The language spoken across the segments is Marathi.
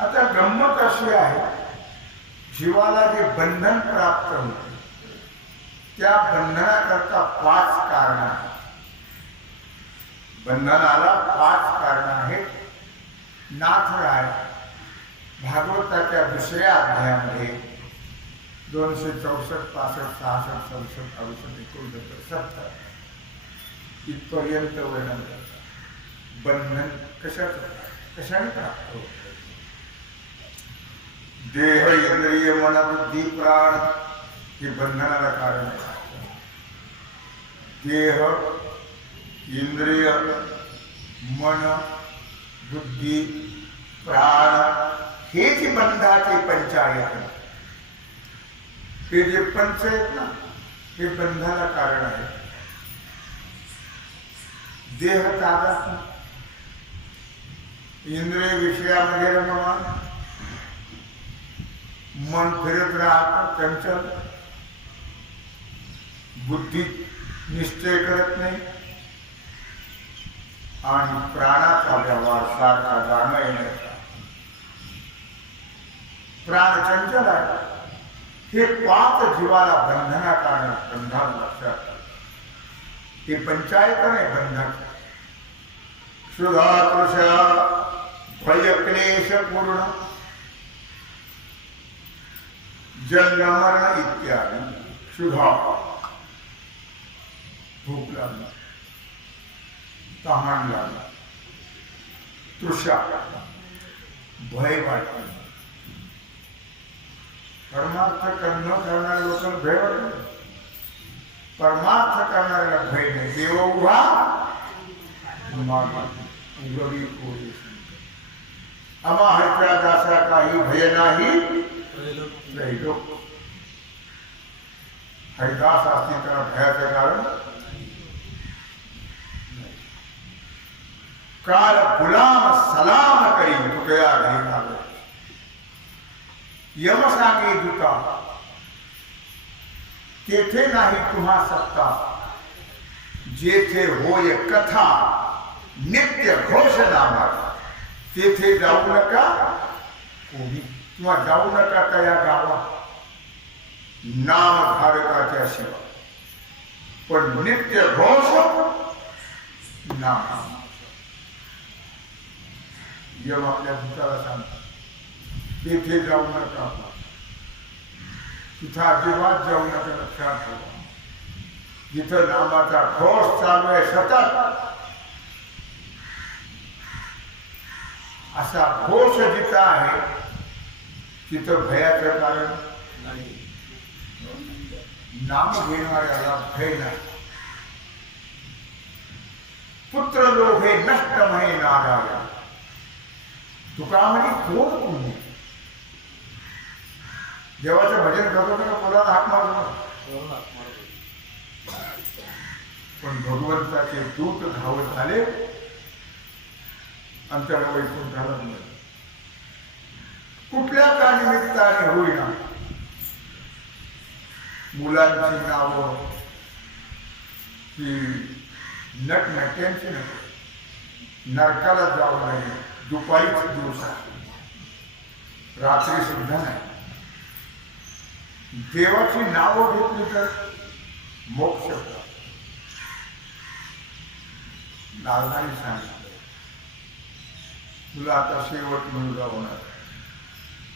आता गंमत अशी आहे, जीवाला जे बंधन प्राप्त होते त्या बंधनाकरता 5 कारण आहेत. बंधनाला 5 कारण आहेत. नाथराय भागवताच्या 2ऱ्या अध्यायामध्ये 264, 65, 66, 67, 68, 69, 70 इथपर्यंत वर्णन करतात. बंधन कशाने प्राप्त होत. देह, इंद्रिय, मन, बुद्धी, प्राण हे बंधनाला कारण आहे. देह, इंद्रिय, मन, बुद्धी, प्राण हे जे बंधाचे पंचायतन, हे जे पंच आहेत ना, हे बंधाला कारण आहे. देह तादात्म्य, इंद्रिय विषयामध्ये रममान, मन फिरत राहत चंचल, बुद्धी निश्चय करत नाही आणि प्राणाचा व्यवहार सारखा जाणं येण्याचा. प्राण चंचल आहे. हे 5 जीवाला बंधना कारण बंधन लक्षात. हे पंचायतन आहे बंधन. क्षुधा, तृषा, भय, क्लेश पूर्ण, जन्म मरण इत्यादी. क्षुधा, भूक लागणं, तहान लागणं. तृषा, भय वाटणं. परमार्थ करणं करणाऱ्या लोकांना भय वाटतं. परमार्थ करणाऱ्याला भय नाही. देव उभा उगवी कोरी. अमाहत्या दासा काही भय नाही त्रैलोक. हरिदास असतील त्याला भयाचं कारण काल गुलाम सलाम करी तुकया घरी. यम सांगे दुता तेथे नाही तुम्हा सत्ता. जेथे होय कथा नित्य घोषणा तेथे जाऊ नका कोणी, किंवा जाऊ नका त्या गावात नामधारकाच्या शिवाय. पण नित्य घोष नाम. यम आपल्या भूताला सांगतात तेथे जाऊ नका, तिथं अजिबात जाऊ नका. लक्षात ठेवा, जिथं नामाचा घोष चालू आहे सतत, असा घोष जिथं आहे तिथं भयाचं कारण नाही. नाम घेणाऱ्याला भय नाही. पुत्र लोभे नष्टमय नारायण. तुका म्हणे कोण तुम्ही देवाचं भजन करतो का मुलाला हाक मारतो. पण भगवंताचे दूत धावत झाले आणि त्याला वैकुंठाला मिळाले. कुठल्या का निमित्ताने होईना मुलांची नावं ही नटनट्यांची नको. नरकाला जाऊ नये. दुपारीच दिवस आहे, रात्री सुद्धा नाही. देवाची नावं घेतली तर मोक्ष. नारदाने सांगितलं तुला आता शेवट मुलगा होणार,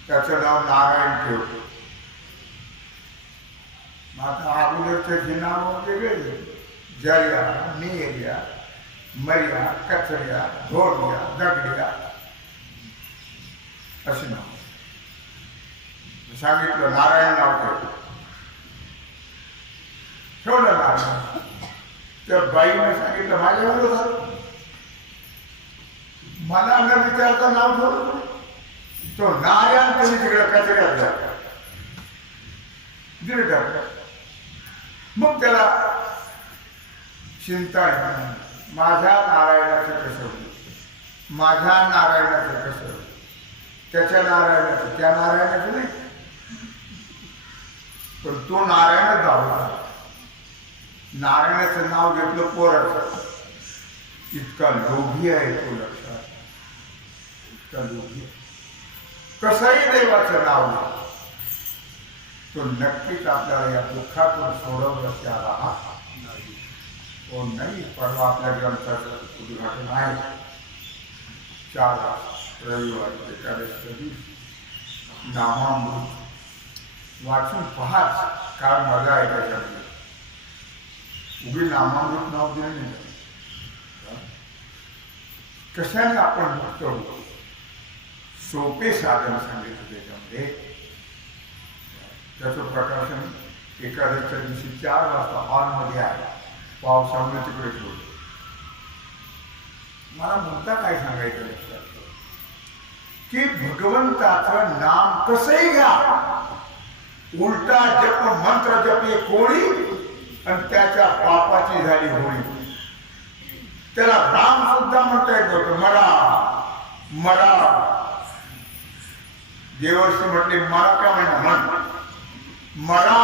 त्याचं नाव नारायण ठेव. आता अगोदरचे जे नाव वेगळे, जया, नेर्या, मर्या, कचऱ्या, धोर्या, दगड्या अशी नाव सांगितलं. नारायण नाव ठेवलं नारायण. त्या बाईने सांगितलं माझ्या विरोधात मला न विचारता नाव ठेवलं. तो नारायण कधी तिकडे कचऱ्यात जात दीड टाकला. मग त्याला चिंता आहे, माझ्या नारायणाचं कसं होईल, माझ्या नारायणाचं कसं होईल, त्याच्या नारायणाचं त्या नारायणाचं नाही. पण तो नारायण धावला. नारायणाचं नाव घेतलं पोराचं. इतका लोभी आहे तो. लक्षात, इतका लोभी. कसंही देवाचं नाव घ्या, तो नक्कीच आपल्याला या दुःखातून सोडवलं त्याला हो नाही. परवा आपल्या ग्रंथाचं उद्घाटन आहे 4 रविवार एकादशी नामामृत वाचून पाहाच. काय मजा आहे त्याच्यामध्ये. उभी नामामृत नाव दिलं नाही. कशाने आपण मुक्त होतो, सोपे साधन सांगितलं त्याच्यामध्ये. त्याचं प्रकाशन एकादशीच्या दिवशी 4 वाजता हॉलमध्ये आहे. पावसामुळे तिकडे ठेवलं. मला मुद्दा काय सांगायचं लक्षात की भगवंताचं नाम कसंही घ्या, उलटा जप मंत्र जपे कोळी आणि त्याच्या पापाची झाली होळी. त्याला राम सुद्धा म्हणता येत होतं. मरा देवर्षी म्हटले मला काय म्हणा मरा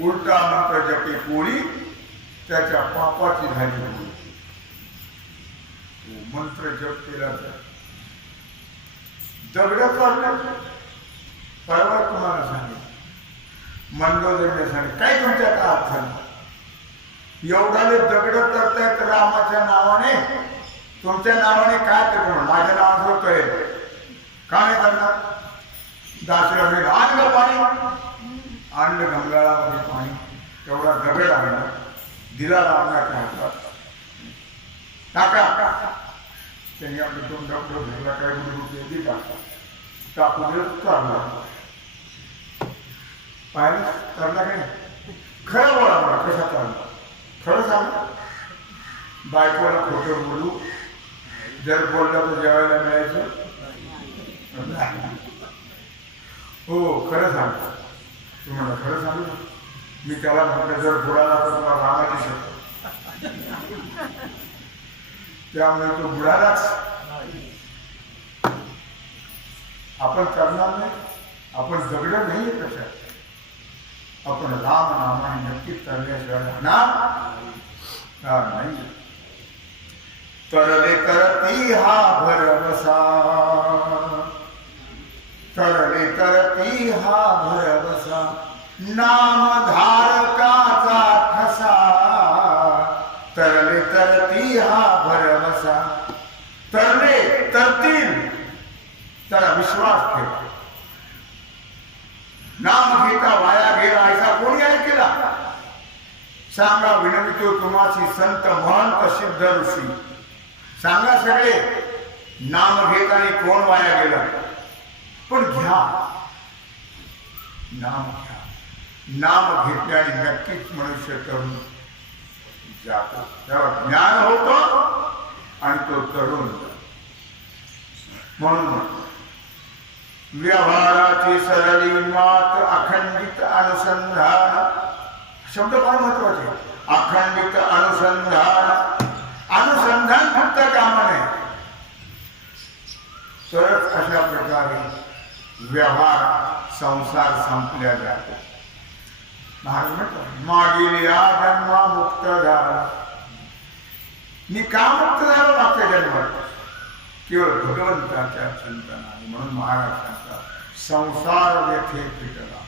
उलटा मंत्र जपे कोळी त्याच्या पापाची झाली होळी. मंत्र जप केला तर दगड करणार. परवा तुम्हाला सांगितलं मंडोदरने सांगितलं काय तुमच्या का अर्थ नाही. एवढाले दगड करतायत रामाच्या नावाने, तुमच्या नावाने काय करणार. माझ्या नावाने होतोय का नाही करणार. दासराने आणलं पाणी, आणलं गंगाळामध्ये पाणी, तेवढा दगड आणला दिला रामाच्या हातात. टाका. त्यांनी आपलं 2 डबडं भरला. काय रुपये दिला टाकून चालला. पाहिलं चालला काय खरं बोला. मला कसा चालला खरं सांगा. बायकोला खोटं बोलू. जर बोलला तर जेवायला मिळायचं हो खरं सांगा. तुम्हाला खरं सांगू. मी त्याला म्हटलं जर बुडाला तर तुला रामाची शक्य. त्यामुळे तो बुडालाच. आपण करणार नाही. आपण दगड नाहीये कशात. आपण राम नामाने नक्कीच करण्याशिवाय राहणार नाही. तरले करती हा भरवसा, तरले करती हा भरवसा, नामधारकाचा ठसा. तरले तरती हा भरवसा. तरले तरतील त्याला विश्वास ठेवा. नाम घेता वाया गेला ऐसा कोणी ऐकला. सांगा विनवितो तुम्हासी संत महंत सिद्ध ऋषी. सांगा सगळे नाम घेताना कोण वाया गेला. पण घ्या नाम घ्या. नाम घेतल्याने नक्कीच मनुष्य तरुण जातो. त्यावर ज्ञान होतं आणि तो तरुण. म्हणून व्यवहाराची सरली मात अखंडित अनुसंधान. शब्द फार महत्वाचे. अखंडित अनुसंधान. अनुसंधान फक्त कामाने तरच अशा प्रकारे व्यवहार संसार संपल्या जातो. महाराज म्हणतात मागील या जन्मा मुक्त झाला. मी का मुक्त झालो मागच्या जन्मात. केवळ भगवंताच्या चिंतनाने. म्हणून महाराज सांगतात संसार व्यथे पिटला.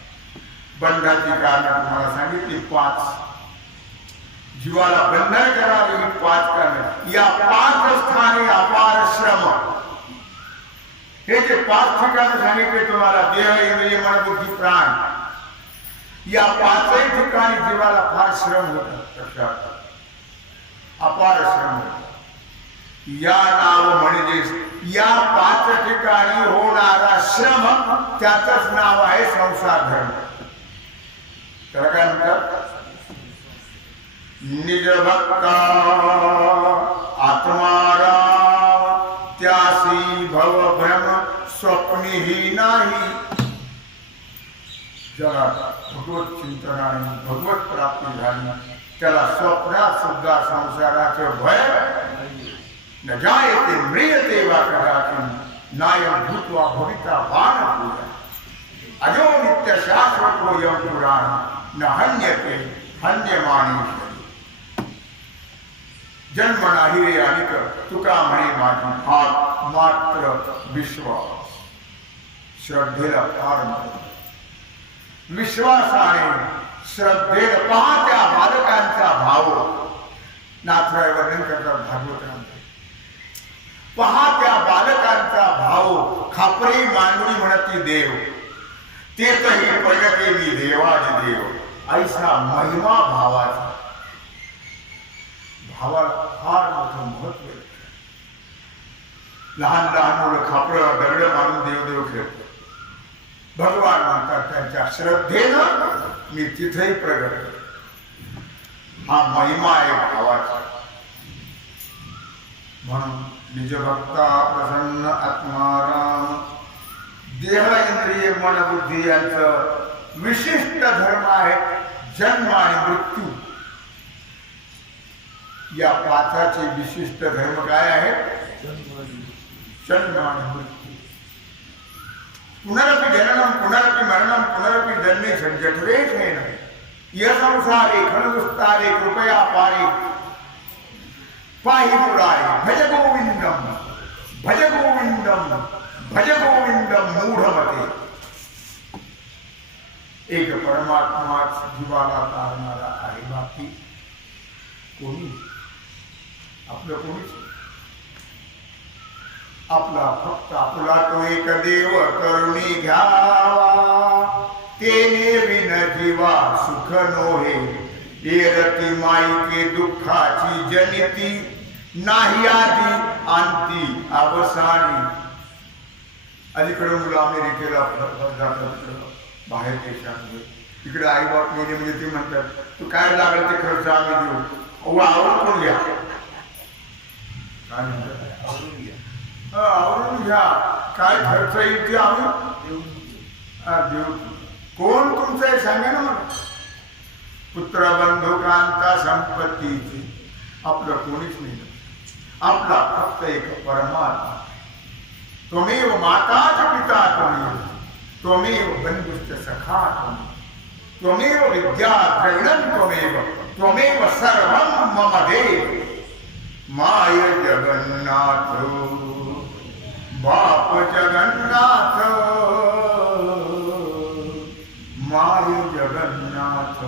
बंधाची कारणं तुम्हाला सांगितली 5. जीवाला बंधन करणारी 5 कारणं. या 5 स्थानी अपार श्रम. हे जे 5 ठिकाणी सांगितले तुम्हाला देह इंद्रिय मन बुद्धी प्राण. या 5ही ठिकाणी जीवाला फार श्रम होतात. अपार श्रम होतात. या नाव म्हणजे या 5 ठिकाणी होणारा श्रम त्याचंच नाव आहे संसार धर्म. त्याला काय म्हणतात निज भक्ता आत्माराम त्यासी भव भ्रम स्वप्नीही नाही. ज्याला भगवत चिंतनाने भगवत प्राप्ती झाली त्याला स्वप्नात सुद्धा संसाराचं भय न जायते म्रियते वा कदाचिन नायम भूत्वा भविता बाण पूजा. अजो नित्य शाश्वतो यम पुराण न हन्यते हन्यमानी. जन्म नाही रे अनिक तुका म्हणे माझी हात मात्र विश्वास. श्रद्धेला फार महत्व. विश्वासाने श्रद्धेला पहा त्या बालकांचा भाव. नाथराय वर्णन करतात भागवतांमध्ये. पहा त्या बालकांचा भाव. खापरी मांडणी म्हणती देव, तेतही प्रगटे मी देवादि देव. ऐसा महिमा भावाचा. भावाला फार मोठं महत्व आहे. लहान लहान मुलं खापरं दगड मारून देवदेव खेळतो. भगवान म्हणतात त्यांच्या श्रद्धेनं मी तिथेही प्रगट करतो. हा महिमा आहे भावाचा. म्हणून निजभक्ता प्रसन्न आत्माराम. देह इंद्रिय मन बुद्धी यांचं विशिष्ट धर्म आहे जन्म आणि मृत्यू. या पाचाचे विशिष्ट धर्म काय आहे? जन्म आणि मृत्यू. पुनरपि जननम पुनरपि मरणम पुनरपि जन्मे जठरेशेन य संसारे खलदुस्तारे कृपया पारे पाहि मुरारे भज गोविंदम भज गोविंदम भज गोविंदम मूढमते. एक परमात्माच जीवाला तारणारा आहे. बाकी कोणी आपलं कोणीच. आपला फक्त आपला तो एक देव करुणी घ्यावा. तेने विन जीवा सुख नोहे. येरती माईके दुःखाची जनिती. नाही आधी अंती अवसानी. अलीकडे मुलं अमेरिकेला जातात बाहेर देशामध्ये. तिकडे आई बाप मेले म्हणजे ते म्हणतात तू काय लागेल ते खर्च आम्ही देऊ. आवडून घ्या. काय म्हणतात? आवडून घ्या. काय खर्च येईल ते आम्ही देऊ. कोण तुमचं आहे सांगा ना मला. पुत्र बंधू कांता संपत्तीची आपलं कोणीच नाही. आपला फक्त एक परमात्मा. त्वमेव माताच पिता त्वमेव. त्वमेव बंधुश्च सखा त्वमेव. त्वमेव विद्या द्रविणं त्वमेव. त्वमेव सर्वं मम देव. माय जगन्नाथ बाप जगन्नाथ. माय जगन्नाथ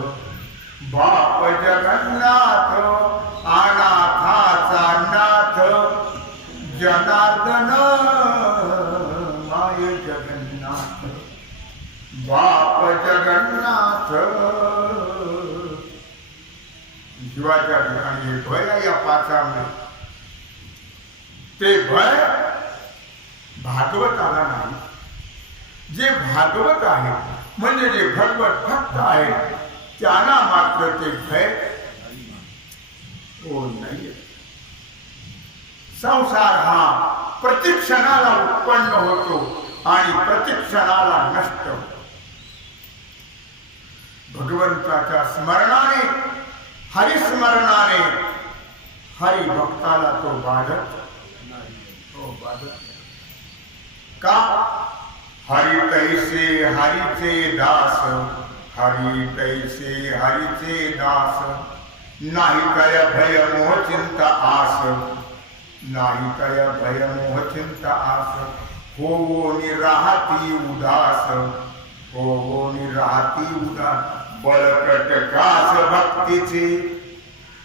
बाप जगन्नाथ. अनाथाचा नाथ जनार्दन. माय जगन्नाथ बाप जगन्नाथ. जीवाच्या ठिकाणी भय आहे या पाचामध्ये. ते भय भागवताला नाही. जे भागवत आहे म्हणजे जे भगवत भक्त आहे त्यांना मात्र ते भय नाही. संसार हा प्रतिक्षणाला उत्पन्न होतो आणि प्रतिक्षणाला नष्ट होतो. भगवंताच्या स्मरणाने हरिस्मरणाने हरिभक्ताला तो बाधत का? हरि तैसे हरिचे दास. हरि तैसे हरिचे दास. नाही काय भय मोह चिंता आस. नाही काय भय मोह चिंता आस. होवोनी राहती उदास. होवोनी राहती उदास. बळकट कास भक्तीचे.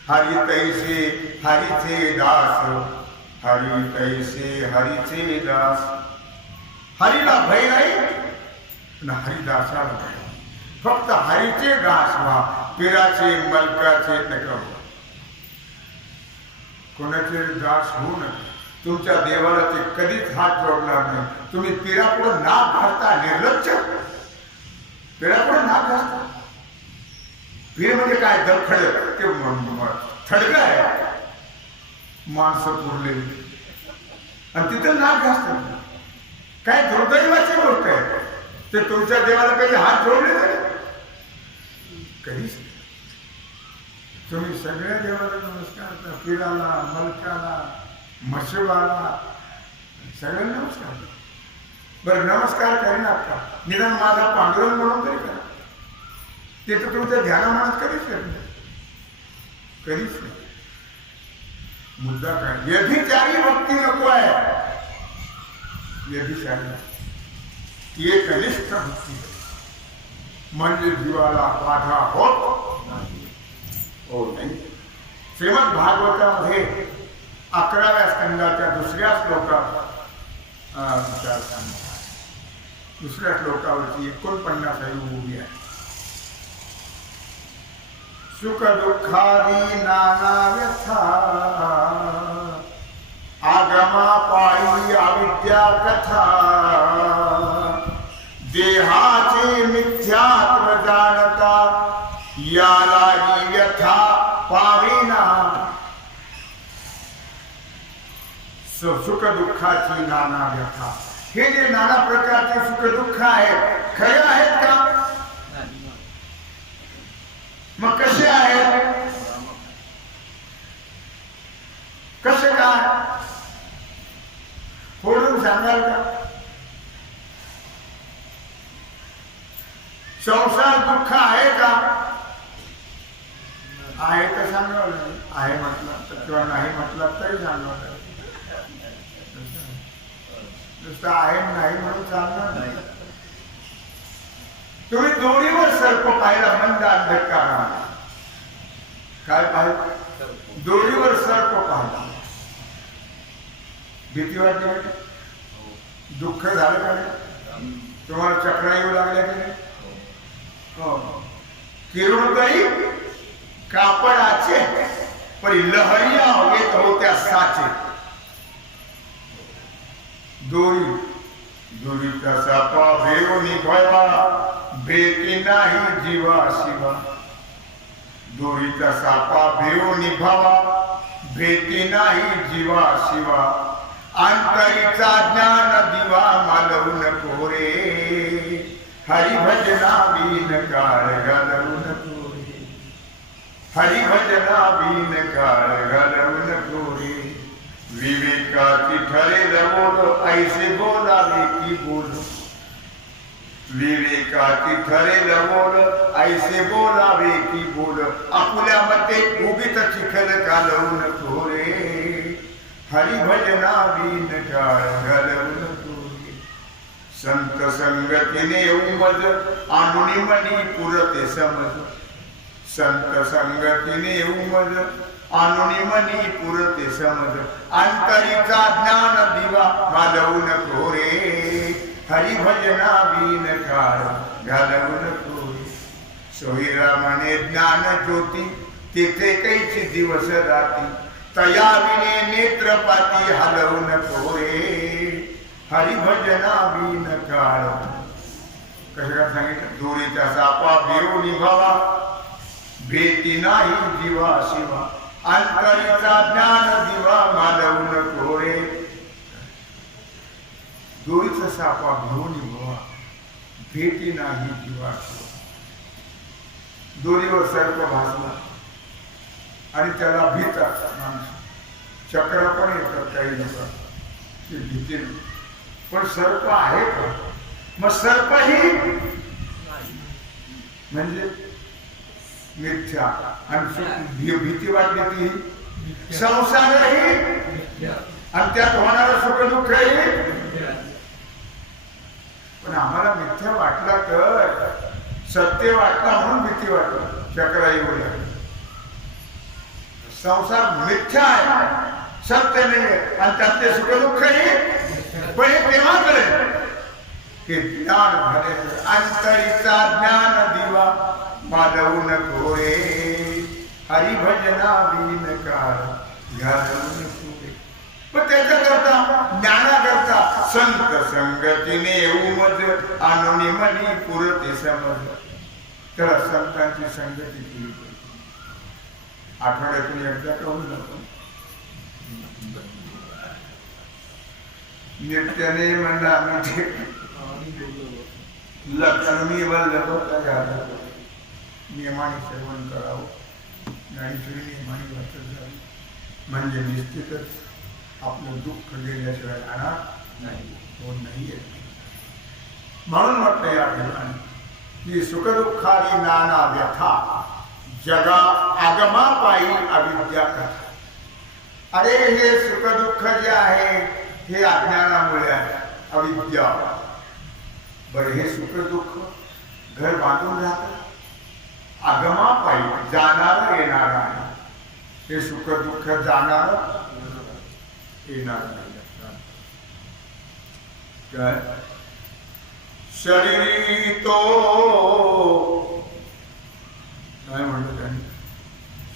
हरि तैसे हरिचे दास. हरि तैसे हरिचे दास. हरीला भय नाही पण हरिदासाला भय. फक्त हरीचे दास व्हा. पिराचे मलकाचे नका व्हा. कोणाचे दास होऊ नका. तुमच्या देवाला ते कधीच हात जोडणार नाही. तुम्ही पिरापुढे नाक घालता. निर्लज्ज. पिरापुढे नाक घालता. पीर म्हणजे काय? दखड. ते थडग आहे. माणसं पुरलेली आणि तिथं नाक घासतात. काय दुर्दैवाची गोष्ट आहे. ते तुमच्या देवाला कधी हात जोडले तरी कधीच. तुम्ही सगळ्या देवाला नमस्कार करा. पिराला, मलकाला, म्हशीवाला सगळ्यांना नमस्कार करा. बरं नमस्कार करीनात का? निदान माझा पांडुरंग म्हणून तरी करा. ते तर तुमच्या ध्यानामनात कधीच येत नाही. कधीच नाही. मुद्दा काय? व्यभिचारी भक्ती नको आहे. व्यभिचारी एकनिष्ठ भक्ती म्हणजे जीवाला बाधा होत नाही. श्रीमद भागवतामध्ये 11व्या स्कंदाच्या दुसऱ्या श्लोकात विचार सांगतात. दुसऱ्या श्लोकावरची 49वी ओवी आहे. सुख दुःखादी नाना व्यथा आगमा पायी अविद्या कथा देहाचे मिथ्यात्व जाणता याला व्यथा पाविना. सुख दुःखाची नाना व्यथा, हे जे नाना प्रकारचे सुख दुःख आहेत खरे आहेत का? मग कसे आहेत? कसे काय फोडून सांगाल का? संसार दुःख आहे का? आहे तर सांगावं. आहे म्हटलं किंवा नाही म्हटलं तरी सांगावं. नुसतं आहे नाही म्हणून चालणार नाही. तुम्ही दोरीवर सर्प पाहिला मंद अंधकारात. काय पाहिलं? दोरीवर सर्प पाहिला. भीती वाटली का? दुःख झालं का नाही? तुम्हाला चक्रा येऊ लागल्या की नाही? किरणकरी कापडाचे परी लहरिया येत होत्या साचे. दोरीचा सापा भेव निभवा भेटी नाही जीवा शिवा. दोरीचा सापा भेव निभावा भेटी नाही जीवा शिवा. अंतरीचा ज्ञान दिवा मालवू नको रे. हरिभजना बीन काळ घालवू नको रे. हरिभजना बीन काळ घालवू नको रे. विवेकाची ठरेल बोल ऐसे बोलावे की बोल. विवेकाची ठरेल बोल ऐसे बोलावे की बोल. आपुल्या मते उगीच चिखल घालवू नको रे. हरिभजना बीन काळ घालवू नको रे. संत संगतीने उमज आणुनी मनी पुरते समज. संत संगतीने उमज आणुनी मनी पुरते समज. अंतरीचा ज्ञान दिवा मालवू नको रे. हरिभजना बीन काळ घालवू नको रे. सोयीरामाने ज्ञान ज्योती तेथे कैची दिवस राती. तया विने नेत्रपाती हलवू नको रे. हरिभजना बीन काळ. कशा सांगितलं? दोरीचा सापा भेव निभावा भेटी नाही जीवा शिवा. अंतरीचा ज्ञान दिवा मालवू नको रे. दोरीचा सापा घेऊन निभावा भेटी नाही जीवा शिवा. दोरीवर सर्प भासला आणि त्याला भीतात माणसं. चक्र पण येतात काही लोक ते भीतीने. पण सर्प आहे का? मग सर्पही म्हणजे मिथ्या. आणि भीती वाटली ती संसारही आणि त्यात होणारं सुख दुःखही. पण आम्हाला मिथ्या वाटला तर सत्य वाटला म्हणून भीती वाटली. चक्र येऊ लागली. संसार मिथ्या आहे, सत्य नाही आणि त्यातले सुख दुःखही. पण हे तेव्हा करेल हे ज्ञान झाले. अंतरीचा ज्ञान दिवा मालवू नको रे. हरिभजना बीन काळ घालवू नको रे. पण त्याच्याकरता ज्ञानाकरता संत संगतीने उमज आणुनी मनी पुरते समज. त्याला संतांची संगती केली पाहिजे. आठवड्यातून एकदा कहून जातो. नित्याने म्हणलं आम्ही लक्ष्मी वल्लभ झालं. नियमाने सेवन करावं. ज्ञानेश्वरी नियमाने वाचत जावी. म्हणजे निश्चितच आपलं दुःख गेल्याशिवाय राहणार नाही. म्हणून म्हटलं या ठिकाणी की सुखदुःखादी नाना व्यथा जगा आगमा पायी अविद्या कथा. अरे हे सुखदुःख जे आहे हे अज्ञानामुळे आहे. अविद्या. बरं, हे सुख दुःख घर बांधून राहतं, आगमापायी जाणार येणार आहे. हे सुख दुःख जाणार येणार नाही. काय शरीरी तो काय म्हणतो त्यांनी,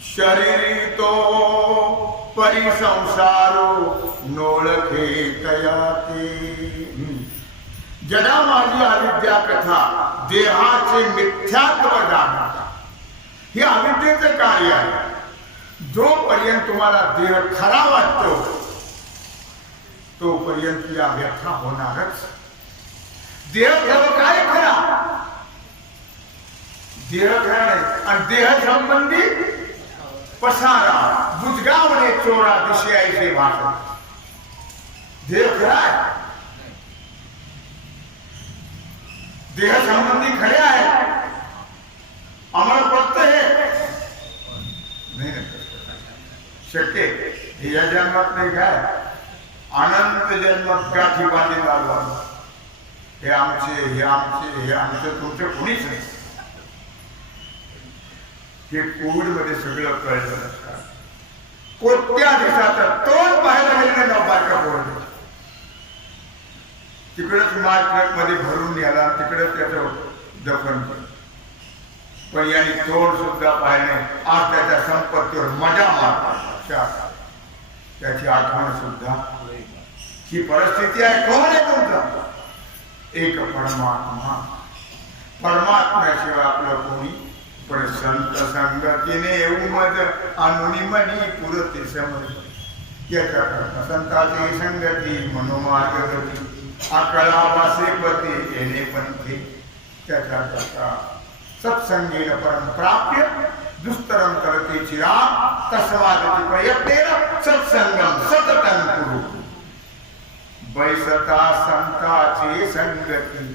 शरीरी तो परिसंसारो नोळखे तयाते. जडा माझी अविद्या कथा देहाचे मिथ्यात्व जाणता, हे अविद्येचं कार्य आहे. जोपर्यंत तुम्हाला देह खरा वाटतो तोपर्यंत या व्यथा होणारच. देह खरं काय खरा, देह खरा नाही. आणि देह संबंधी पसारा बुजगावणे चोरा दिशे ऐसे भाषण. देह खरा आहे, देह संबंधी खरे आहे. आम्हाला फक्त हे नाही शक्य. या जन्मात नाही, काय अनंत जन्मात गाठी बांधे लागला. हे आमचे हे आमचे हे आमचं तुमचं कोणीच नाही. हे कोविड मध्ये सगळं कळलं. कोणत्या दिवसाचा तोंड पाहायला गेले ना बायका बोलले, तिकडेच माल ट्रक मध्ये भरून न्याला, तिकडेच त्याचं दफन केलं. पण यांनी तोंड सुद्धा पाहिणे. आज त्याच्या संपत्तीवर मजा मारतात, त्याची आठवण सुद्धा. ही परिस्थिती आहे. कोण आहे तुमचा? एक परमात्मा. परमात्म्याशिवाय आपलं कोणी. पण संत संगतीने उमद अनुनी मनी पुरते समज. याच्याकरता संताची संगती मनोमार्गगती अकळा वासेपती येणे पंथी. त्याच्याकरता सत्संगेन परम प्राप्य दुस्तरम करते चिराग तस्मादति प्रयत्नेन सत्संगम सततं कुरु. बैसता संताची संगती,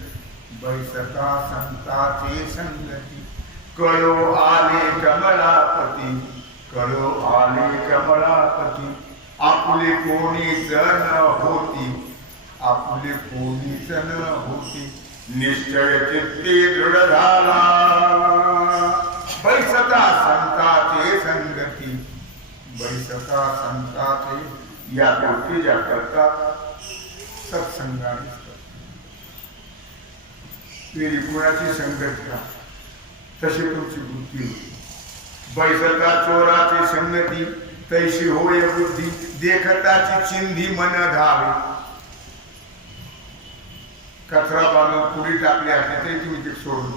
बैसता संताची संगती. कळो आले कमलापती, कळो आले कमलापती. आपले कोणीच न होती, आपले कोणीच न होती. निश्चय चित्ती दृढ झाला, बैसता संताचे संगती, बैसता संताचे. या गोष्टी ज्या करतात सत्संगाने तेरी कुणाची संगत घ्या, तशी तुमची बुद्धी होती. बैसता चोराची संगती तैशी होय बुद्धी. देखताची चिंधी मन धावे. कचरा बांधून पुढी टाकली असते तरी तुम्ही ते सोडून.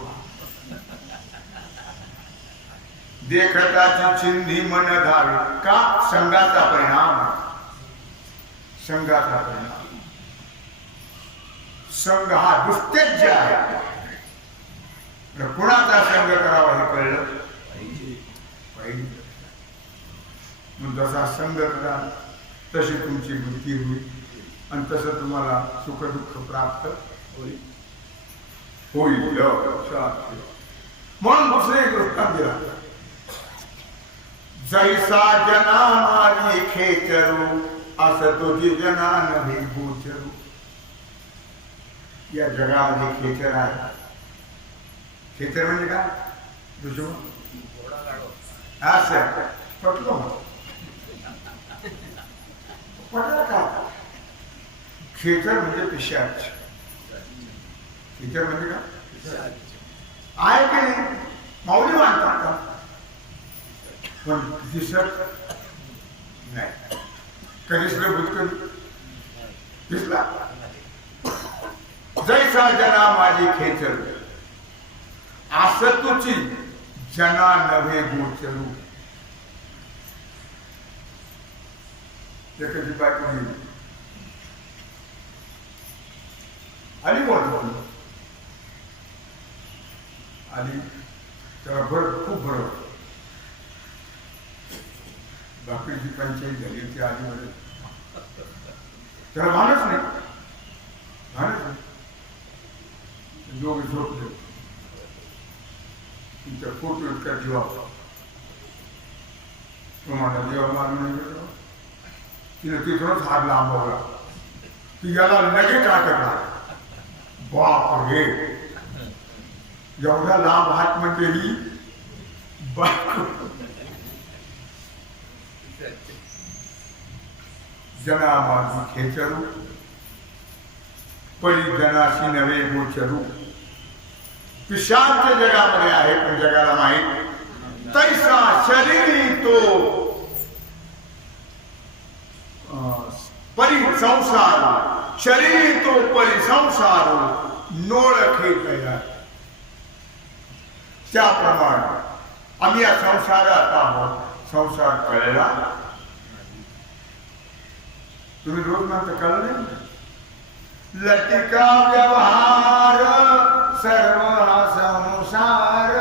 देखताची चिंधी मन धावे. का? संघाचा परिणाम, संघाचा परिणाम. संघ हा दुस्तेज्य आहे. कुणाचा संघ करावा हे कळलं पाहिजे. जसा संघ करा तशी तुमची बुद्धी होईल आणि तसं तुम्हाला सुख दुःख प्राप्त होईल. म्हणून दुसरे दृष्टांत दिला. जैसा जना मारी खेचरू असं तुझी जना नव्हे गोचरू. या जगामध्ये खेचर आहे. खेचर म्हणजे काय? दुश्मन. असं पटलो पटलं का? खेचर म्हणजे पिशाच. खेचर म्हणजे काय आहे की नाही? माऊली मानतात का? पण दिसत नाही. कधी दिसलं भूतकधी दिसला. जैसा जना माझी खेचर असं तुझी जना नव्हे गोचरू. कधी बायको आली बोलतो आली त्याला खूप बरं. बाकीची पंचायत झाली ती आधी मध्ये त्याला मानच नाही. दोघे झोपले. तुमच्या फोटो इतका जीवा तुम्हाला जेव्हा मानून नाही गेलो. तिने तिथूनच हात लांबवला. की याला लगेच आटकला. बाप रे, एवढा लांब हात म्हणजे ही बायको. जना माझी खेचरू परी जनाशी नवे गोचरू. पिशाच जगामध्ये आहे पण जगाला माहित. तैसा शरीरी तो परिसंसार, शरीरी तो परिसंसार नोळखे तया. त्याप्रमाणे आम्ही या संसारात आहोत. संसार कळला. तुम्ही रोज म्हणता कळलं नाही. लटिका व्यवहार सर्व हा संसार.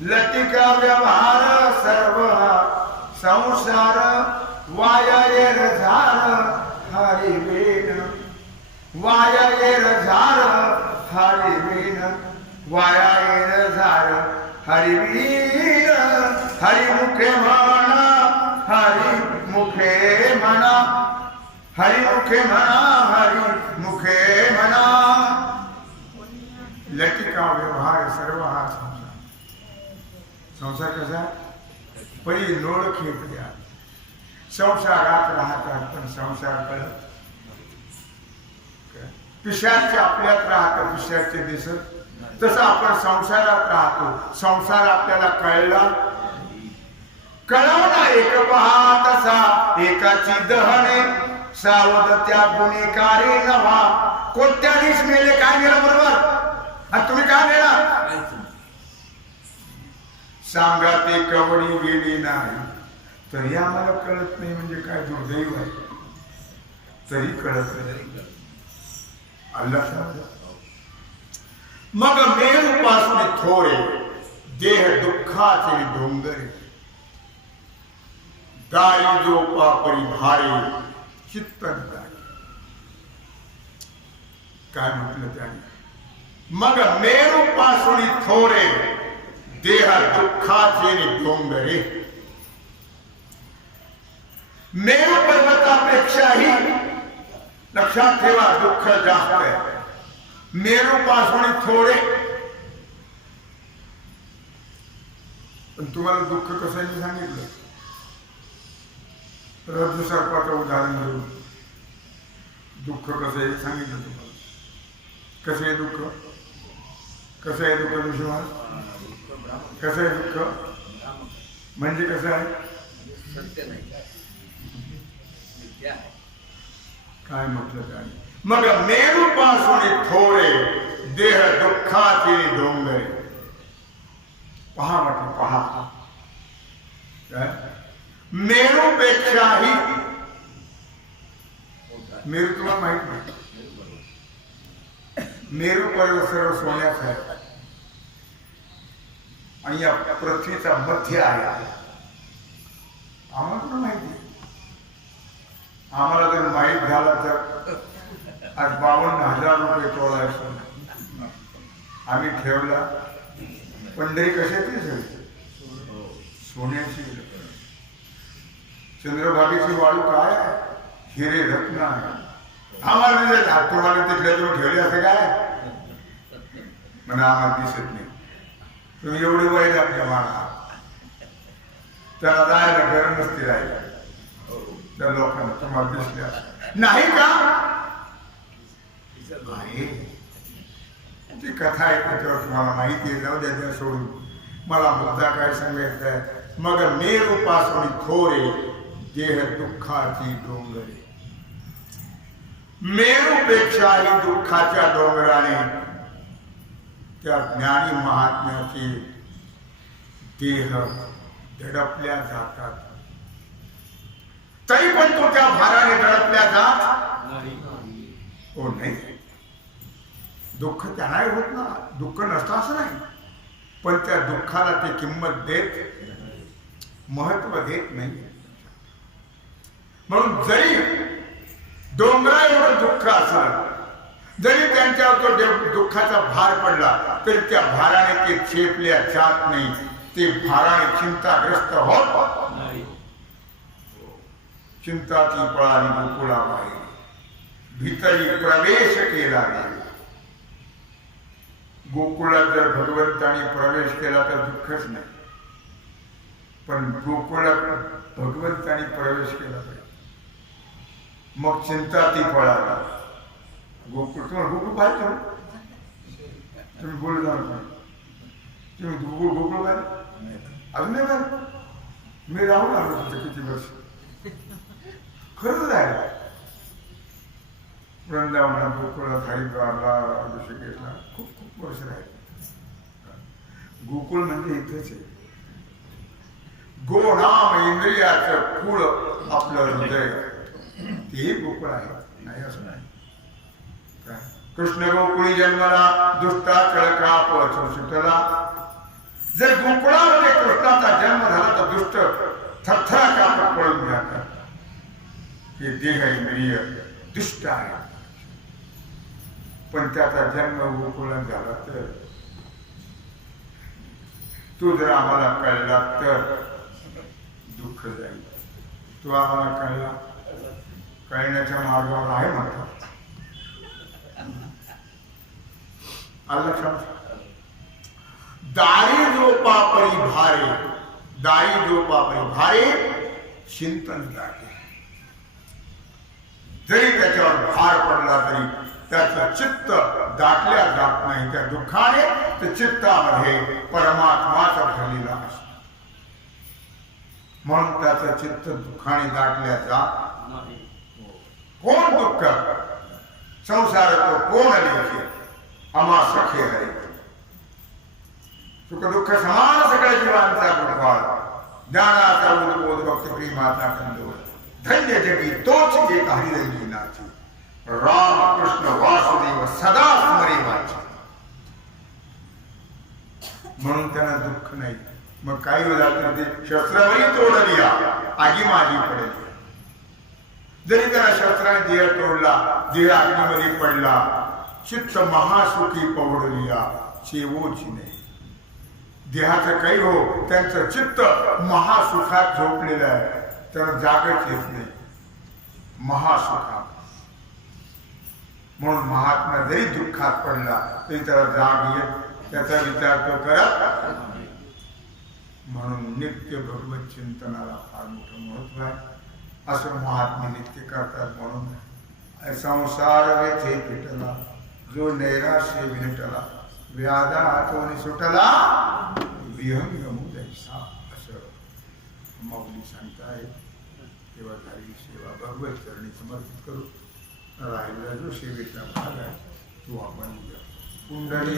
लटिका व्यवहार सर्व हा संसार. वाया येर झार हरी बेन. वाया येर झार हरी बेन. वाया येर झार हरी बेन. हरी मुखे म्हणा, हरी मुखे म्हणा, हरी मुखे म्हणा, हरी मुखे म्हणा. लटिका व्यवहार सर्व हा संसार. संसार कसा परी नोळखे तया. संसारात राहतात पण संसार कळत. पिशाच आपल्यात राहतं, पिशाचे दिसत. तसं आपण संसारात राहतो. संसार आपल्याला कळला. कळवला एक पहा तसा एकाची दहने. सावध त्या गुन्हेगारी नव्हा. कोट्याधीश मेले. काय गेलं बरोबर? आणि तुम्ही काय मेला? सांगा ते कवडी गेली नाही तरी आम्हाला कळत नाही. म्हणजे काय दुर्दैव आहे. तरी कळत नाही. अल्लाह मग मेरूपासून थोरे देह दुःखाचे डोंगरे. दारी जोपा परी भारी चित्तन दारी. काय म्हटलं त्याने? मग मेरूपासून थोरे देह दुःखाचे डोंगरे. मेरू पर्वतापेक्षाही लक्षात ठेवा दुःख जास्त आहे. मेरूपासून थोडे. पण तुम्हाला दुःख कसं सांगितलं? रज्जू सर्पाचं उदाहरण घेऊन दुःख कसं आहे सांगितलं तुम्हाला. कसं आहे दुःख? कसं आहे दुःख? विश्वास कसं आहे दुःख? म्हणजे कसं आहे? सत्य नाही. काय म्हटलं त्याने? मग मेरूपासून थोडे देह दुःखाचे डोंगरे. पहा म्हटलं पहा. मेरूपेक्षाही. मेरू तुला माहित नाही. मेरू पर्वत सर्व सोन्याचा आहे आणि या पृथ्वीचा मध्य आहे. आम्हाला माहिती. आम्हाला जर माहीत झाला तर आज 52,000 रुपये तोळा आहे सोनं. आम्ही ठेवला. पंढरी कशाची सगळी? सोन्याची. चंद्रभागेची वाळू काय? हिरे रत्न आहे. आम्हाला तुम्हाला तिथल्या तुम्ही ठेवले असं काय म्हणा आम्हाला दिसत नाही. तुम्ही एवढे वाईट आपल्या माना. त्याला जायला घर नसते राहिला. त्या लोकांना तुम्हाला दिसल्या नाही का? ती कथा आहे त्याच्यावर तुम्हाला माहिती आहे. जाऊ द्या त्या सोडून. मला मुद्दा काय सांगायचा आहे? मग मेरूपासून थोरे देह दुःखाची डोंगरे. मेरूपेक्षाही दुःखाच्या डोंगराने त्या ज्ञानी महात्म्याचे देह दडपल्या जातात. तरी पण तो त्या भाराने दडपल्या जात हो नाही. दुःख त्यांनाही होत ना. दुःख नसतं असं नाही. पण त्या दुःखाला ते किंमत देत, महत्व देत नाही. म्हणून जरी डोंगरावर दुःख असलं, जरी त्यांच्यावर तो दुःखाचा भार पडला तरी त्या भाराने ते चेपल्या जात नाही. ते भाराने चिंताग्रस्त होत नाही. चिंता ती पळाली गोकुळा बाहेर. भीतरी प्रवेश केला नाही. गोकुळात जर भगवंताने प्रवेश केला तर दुःखच नाही, पण गोकुळात भगवंताने प्रवेश केला पाहिजे, मग चिंता ती पळाला. गोकुळ तुम्हाला गोकुळ पाहिजे ना? तुम्ही बोलू जाणार नाही, तुम्ही गोकुळ पाहिजे अजून नाही पाहिजे. मी राहून आलो तुझं किती वर्ष, खरंच आहे. वृंदावनात, गोकुळात, हरिद्वारला, ऋषिकेशला खूप खूप वर्ष राहिले. गोकुळ म्हणजे इथेच आहे. गो नाम इंद्रियाचं कुळ आपलं हृदय, तेही गोकुळ आहे, नाही असं नाही. कृष्ण गोकुळी जन्मला, दुष्टा कळका पळतो सुटला. जर गोकुळामध्ये कृष्णाचा जन्म झाला तर दुष्ट थरथरा कापड पळून जातात. हे देह इंद्रिय दुष्ट आहे, पण त्याचा जन्म गोकुळात झाला तर तो जर आम्हाला कळला तर दुःख जाईल. तो आम्हाला कळला, कळण्याच्या मार्गावर आहे म्हणतात. दारी जोपा परी भारे, दारी जोपा परी भारे चिंतन दाटे. जरी त्याच्यावर भार पडला तरी त्याचं चित्त दाटल्या जात नाही. त्या दुःखाने त्या चित्तामध्ये परमात्माचा भरलेला असतो, म्हणून त्याचं चित्त दुःखाने दाटल्या जात नाही. कोण दुःख संसार तो कोण लेखे आम्हा सखे हरे. सुख दुःख समान सगळ्या जीवांचा गुणवाळ, ज्ञानाचा उद्बोध भक्ती प्रेमाचा कंदोळ. धन्य जगी तोच एक हरिरंजनाची, राम कृष्ण वासुदेव सदा स्मरे वाची. म्हणून त्यांना दुःख नाही. मग काही वेळा ते शस्त्रावरी तोडली आगी माझी पडली. जरी त्याला शस्त्राने देह तोडला, देह अग्नीमध्ये पडला, चित्त महासुखी पवडलिया शेवोची नाही. देहाचं काही हो, त्यांचं चित्त महासुखात झोपलेलं आहे, त्याला जागच येत नाही महासुखात. म्हणून महात्मा जरी दुःखात पडला तरी त्याला जाग येत, त्याचा विचार तो करत. म्हणून नित्य भगवत चिंतनाला फार मोठं महत्व आहे. असं महात्मा नित्य करतात. म्हणून संसार व्यथे पिटला, जो नैराश्य विनटला, व्याधा हातोनी सुटला, विहंग मुदैसा. असं माऊली सांगताय. तेव्हा झालेली सेवा भगवत चरणी समर्पित करू. राहिलेला जो सेवेचा भाग आहे तो आपण कुंडली